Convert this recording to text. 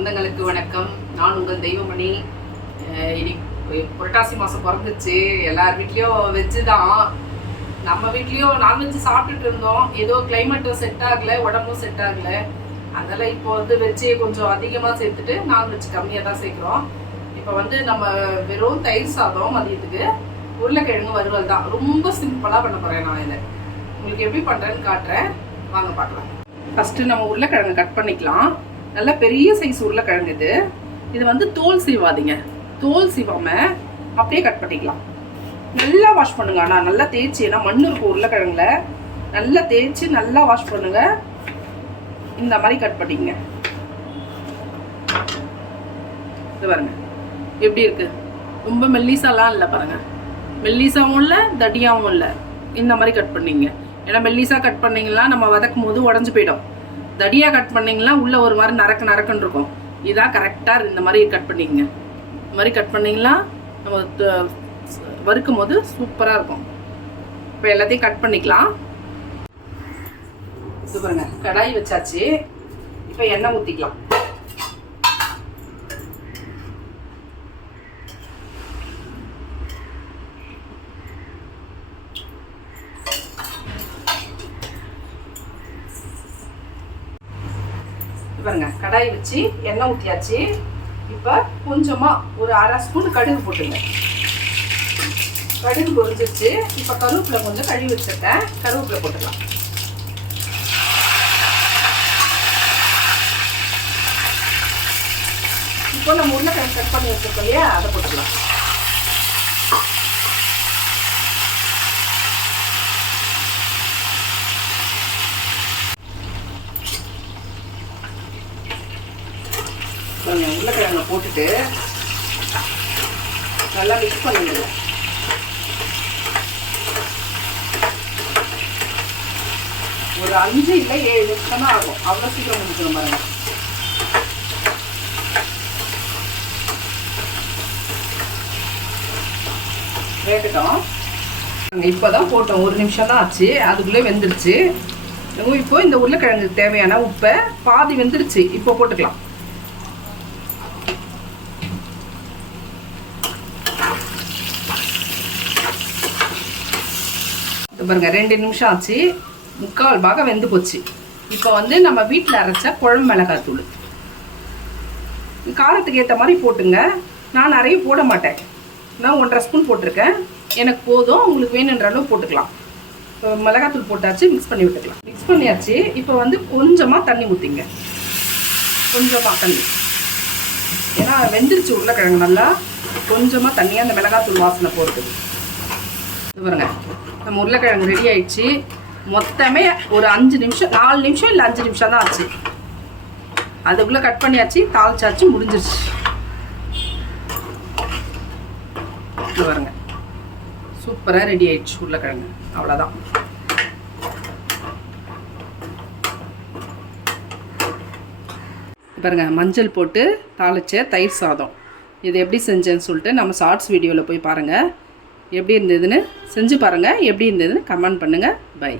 சொந்தங்களுக்கு வணக்கம். நான் உங்கள் தெய்வமணி. இனி புரட்டாசி மாதம் பிறந்துச்சு. எல்லார் வீட்லேயும் வெஜ்ஜு தான் நம்ம வீட்லேயும் நான்வெஜ் சாப்பிட்டுட்டு இருந்தோம். ஏதோ கிளைமேட்டும் செட் ஆகலை உடம்பும் செட் ஆகலை. அதனால் இப்போ வந்து வெஜ்ஜு கொஞ்சம் அதிகமாக சேர்த்துட்டு நான்வெஜ் கம்மியாக தான் சேர்க்குறோம். இப்போ வந்து நம்ம வெறும் தயிர் சாதம் மதியத்துக்கு உருளைக்கிழங்கு வறுவல் தான். ரொம்ப சிம்பிளாக பண்ண போகிறேன் நான் இதை. உங்களுக்கு எப்படி பண்ணுறேன்னு காட்டுறேன். வாங்க பார்க்கலாம். ஃபஸ்ட்டு நம்ம உருளைக்கிழங்கு கட் பண்ணிக்கலாம். நல்ல பெரிய சைஸ் உருளைக்கிழங்கு இது. இது வந்து தோல் சீவாதீங்க. தோல் சீவாம அப்படியே கட் பண்ணிக்கலாம். நல்லா வாஷ் பண்ணுங்க ஆனால் நல்லா தேய்ச்சி ஏன்னா மண் இருக்கும் உருளைக்கிழங்குல நல்லா தேய்ச்சி நல்லா வாஷ் பண்ணுங்க. இந்த மாதிரி கட் பண்ணிக்கங்க. இது பாருங்க. எப்படி இருக்கு? ரொம்ப மெல்லிசாலாம் இல்லை பாருங்க. மெல்லிசாவும் இல்லை தடியாவும் இல்லை. இந்த மாதிரி கட் பண்ணிங்க ஏன்னா மெல்லிசா கட் பண்ணீங்கன்னா நம்ம வதக்கும் போது உடஞ்சி போயிடும். தடியாக கட் பண்ணிங்கன்னா உள்ளே ஒரு மாதிரி நரக்க நரக்குன்னு இருக்கும். இதான் கரெக்டாக இந்த மாதிரி கட் பண்ணிக்கங்க. இந்த மாதிரி கட் பண்ணிங்கன்னா நம்ம வறுக்கும் போது சூப்பராக இருக்கும். இப்போ எல்லாத்தையும் கட் பண்ணிக்கலாம். இது பாருங்க கடாய் வச்சாச்சு. இப்போ எண்ணெய் ஊற்றிக்கலாம் பாருங்க. கடாய் வச்சு எண்ணெய் ஊற்றியாச்சு இப்போ கொஞ்சமாக ஒரு அரை ஸ்பூன் கடுகு போட்டுங்க. கடுகு பொரிஞ்சிருச்சு. இப்போ கருவேப்பிலை கொஞ்சம் கழுவி வச்சிருக்கேன். கருவேப்பிலை போட்டுக்கலாம். இப்போ நம்ம உருளைக்கிழங்கு கட் பண்ணி வச்சுருக்கோம் இல்லையா? அதை போட்டுக்கலாம். கொஞ்சம் உருளைக்கிழங்கை போட்டுட்டு நல்லா மிக்ஸ் பண்ணிடுவோம் ஒரு அஞ்சு இல்லை ஏழு நிமிஷம் தான் ஆகும். அவ்வளோ சீக்கிரம் முடிக்கணும் பாருங்க. வேகட்டும் இப்போ தான் போட்டோம். ஒரு நிமிஷம் தான் ஆச்சு. அதுக்குள்ளே வெந்துருச்சு. இப்போ இந்த உருளைக்கிழங்குக்கு தேவையான உப்பை பாதி வெந்துருச்சு. இப்போ போட்டுக்கலாம். பாருங்கள் பாருங்க ரெண்டு நிமிஷம் ஆச்சு. முக்கால் பாகம் வெந்து போச்சு. இப்போ வந்து நம்ம வீட்டில் அரைச்ச குழம்பு மிளகாய் தூள். காரத்துக்கு ஏற்ற மாதிரி போட்டுங்க. நான் நிறைய போட மாட்டேன். நான் ஒன்றரை ஸ்பூன் போட்டிருக்கேன். எனக்கு போதும். உங்களுக்கு வேணுன்ற அளவு போட்டுக்கலாம். இப்போ மிளகாத்தூள் போட்டாச்சு மிக்ஸ் பண்ணி விட்டுக்கலாம். மிக்ஸ் பண்ணியாச்சு. இப்போ வந்து கொஞ்சமாக தண்ணி ஊற்றிங்க கொஞ்சமாக தண்ணி. ஏன்னா வெந்துருச்சு உருளைக்கிழங்கு நல்லா. கொஞ்சமாக தண்ணியாக அந்த மிளகாத்தூள் வாசனை போடுறது பாருங்க. நம்ம உருளைக்கிழங்கு ரெடி ஆயிடுச்சு. மொத்தமே ஒரு அஞ்சு நிமிஷம் நாலு நிமிஷம் இல்லை அஞ்சு நிமிஷம் தான் ஆச்சு. அதுக்குள்ளே கட் பண்ணியாச்சு தாளிச்சாச்சு முடிஞ்சிருச்சு. இது பாருங்க. சூப்பராக ரெடி ஆயிடுச்சு உருளைக்கிழங்கு. அவ்வளோதான் பாருங்க மஞ்சள் போட்டு தாளிச்ச தயிர் சாதம். இது எப்படி செஞ்சேன்னு சொல்லிட்டு நம்ம ஷார்ட்ஸ் வீடியோவில் போய் பாருங்கள் எப்படி இருந்ததுன்னு செஞ்சு பாருங்கள் எப்படி இருந்ததுன்னு கமெண்ட் பண்ணுங்கள் பை.